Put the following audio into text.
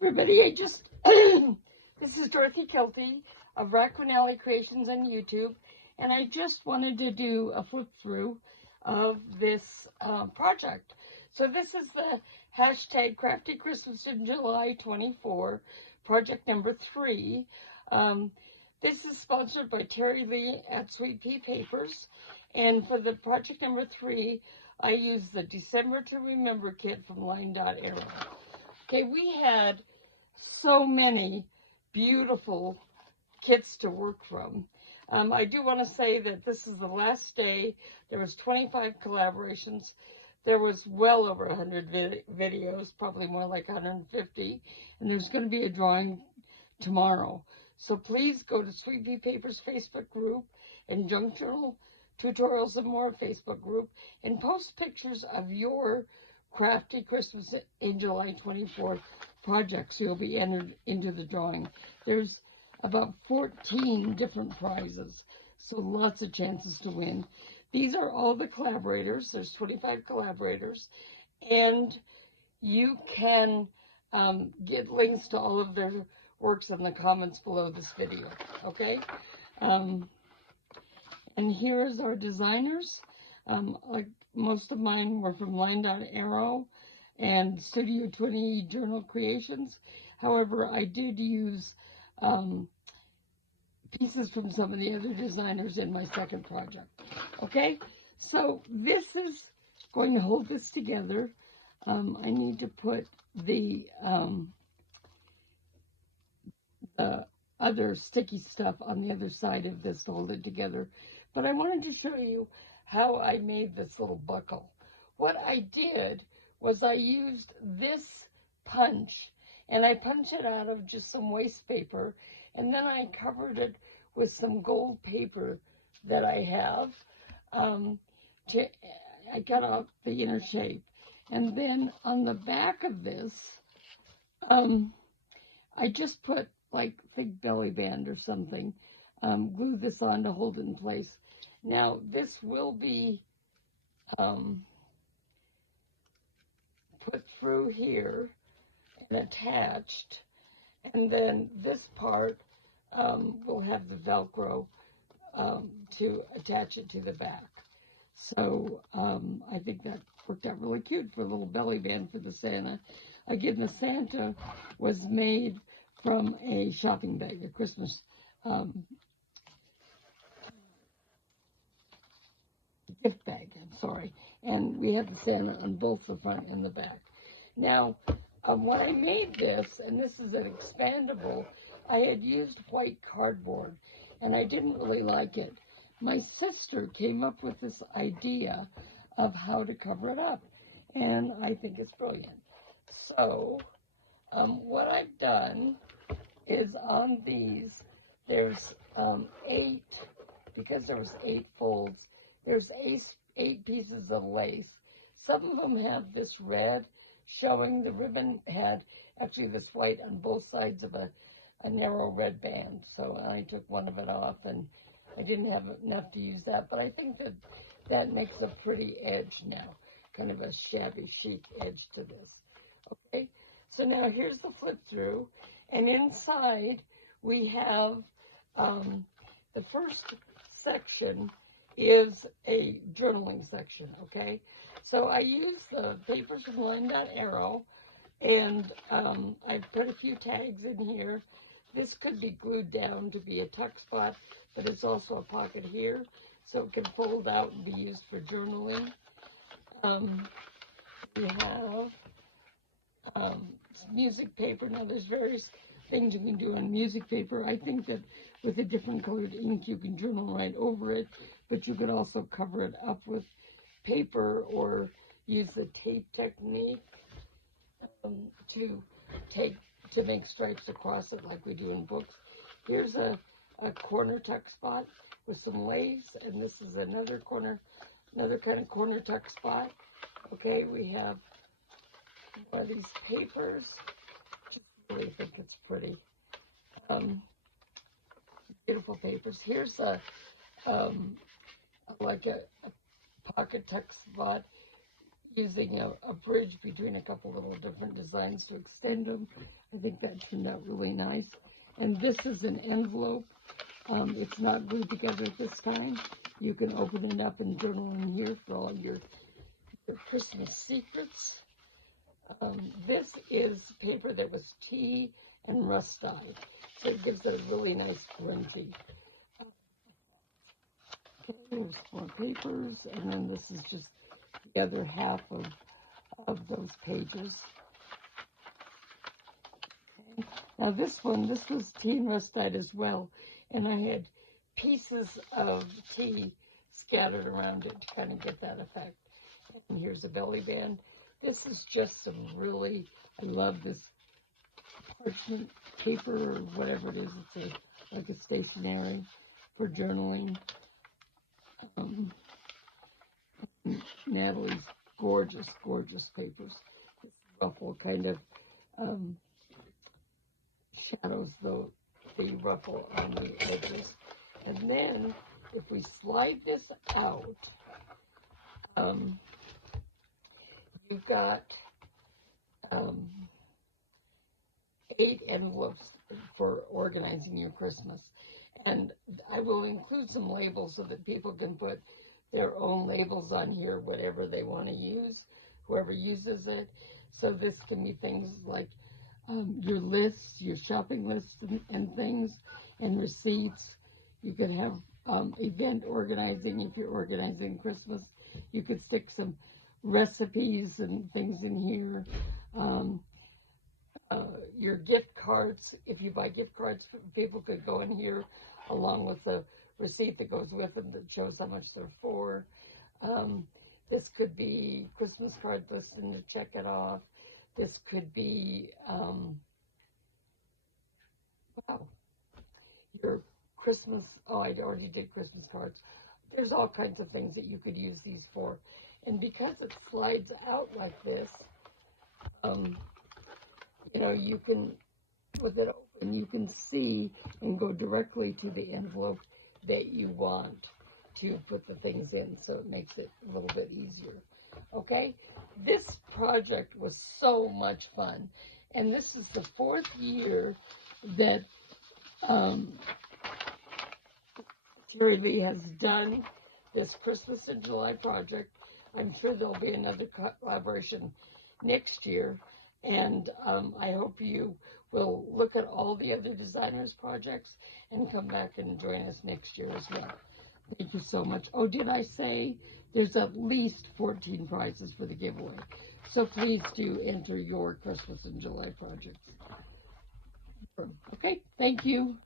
Everybody, this is Dorothy Kilty of Raccoon Alley Creations on YouTube, and I just wanted to do a flip through of this project. So this is the hashtag Crafty Christmas in July 24, project number 3. This is sponsored by Teri at Sweet Pea Papers, and for the project number 3, I used the December to Remember kit from Line Dot Arrow. Okay, we had so many beautiful kits to work from. I do want to say that this is the last day. There was 25 collaborations. There was well over 100 videos, probably more like 150. And there's going to be a drawing tomorrow. So please go to Sweet Pea Papers Facebook group and Junk Journal Tutorials and More Facebook group and post pictures of your Crafty Christmas in July 24 projects. You'll be entered into the drawing. There's about 14 different prizes, so lots of chances to win. These are all the collaborators. There's 25 collaborators, and you can get links to all of their works in the comments below this video, okay? And here's our designers. Like most of mine were from Line Dot Arrow and Studio 20 Journal Creations. However, I did use pieces from some of the other designers in my second project. Okay, so this is going to hold this together. I need to put the other sticky stuff on the other side of this to hold it together. But I wanted to show you how I made this little buckle. What I did was I used this punch, and I punched it out of just some waste paper, and then I covered it with some gold paper that I have. I cut off the inner shape. And then on the back of this, I just put like fake belly band or something, glue this on to hold it in place. Now this will be put through here and attached, and then this part will have the Velcro to attach it to the back. So I think that worked out really cute for a little belly band for the Santa. Again, the Santa was made from a shopping bag, a Christmas gift bag, I'm sorry. And we have the Santa on both the front and the back. Now, when I made this, and this is an expandable, I had used white cardboard, and I didn't really like it. My sister came up with this idea of how to cover it up, and I think it's brilliant. So, what I've done is on these, there's 8, because there was 8 folds, there's 8 pieces of lace. Some of them have this red, showing the ribbon had actually this white on both sides of a narrow red band. So I took one of it off, and I didn't have enough to use that, but I think that that makes a pretty edge now, kind of a shabby chic edge to this. Okay, so now here's the flip through, and inside we have the first section is a journaling section, okay? So I use the papers from Line Dot Arrow, and I put a few tags in here. This could be glued down to be a tuck spot, but it's also a pocket here, so it can fold out and be used for journaling. We have music paper. Now there's various things you can do on music paper. I think that with a different colored ink you can journal right over it, but you could also cover it up with paper or use the tape technique to make stripes across it like we do in books. Here's a corner tuck spot with some lace, and this is another kind of corner tuck spot. Okay, we have one of these papers. I really think it's pretty. Beautiful papers. Here's like a pocket tuck spot. using a bridge between a couple little different designs to extend them. I think that turned out really nice. And this is an envelope. It's not glued together this time. You can open it up and journal in here for all your Christmas secrets. This is paper that was tea and rust dyed, so it gives it a really nice crunchy. Okay, there's more papers, and then this is just the other half of those pages. Okay. Now this was tea and rust dyed as well, and I had pieces of tea scattered around it to kind of get that effect. And here's a belly band. This is just some really, I love this parchment paper or whatever it is. It's like a stationery for journaling. Natalie's gorgeous, gorgeous papers. This ruffle kind of shadows the ruffle on the edges. And then if we slide this out, you've got 8 envelopes for organizing your Christmas. And I will include some labels so that people can put their own labels on here, whatever they want to use, whoever uses it. So this can be things like your lists, your shopping lists and things, and receipts. You could have event organizing if you're organizing Christmas. You could stick some recipes and things in here. Your gift cards, if you buy gift cards, people could go in here along with the receipt that goes with them that shows how much they're for. This could be Christmas card listing to check it off. This could be, your Christmas, I already did Christmas cards. There's all kinds of things that you could use these for. And because it slides out like this, you can, with it open, you can see and go directly to the envelope that you want to put the things in, so it makes it a little bit easier. Okay, this project was so much fun, and this is the 4th year that Teri Lee has done this Christmas in July project. I'm sure there'll be another collaboration next year, and I hope you will look at all the other designers' projects and come back and join us next year as well. Thank you so much. Oh, did I say there's at least 14 prizes for the giveaway? So please do enter your Christmas in July projects. Okay, thank you.